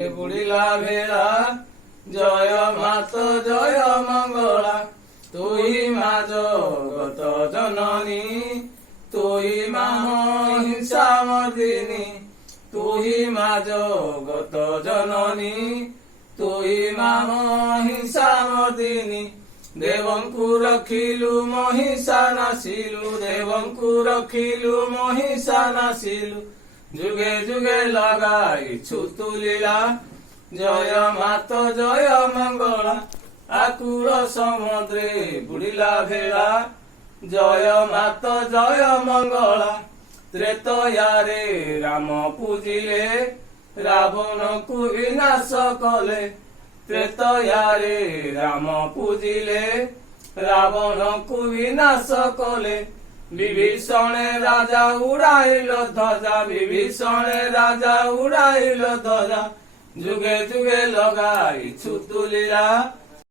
বুড়িলা ভেড়া জয় মাত জয় মঙ্গলা তুই মা জগত জননী তুই মা হিংসা মর্দিনী তুই মা জগত জননী তুই মা হিংসা মর্দিনী দেবঙ্কু রখিলু মহিষা নাসিলু দেবঙ্কু রখিলু মহিষা নাসিলু যুগে যুগে লাগাইছু তুলিলা জয় মাত জয় মঙ্গলা আকুল সমুদ্রে বুড়িলা ভেড়া জয় মাত জয় মঙ্গলা ত্রেতয়ারে রাম পূজিলে রাবণକୁ বিনাশ কলে ত্রেতয়ারে রাম পূজিলে রাবণକୁ বিনাশ কলে বিভীষণে রাজা উড়াইল ধ্বজা বিভীষণে রাজা উড়াইল ধ্বজা যুগে যুগে লগাইছু তুলিলা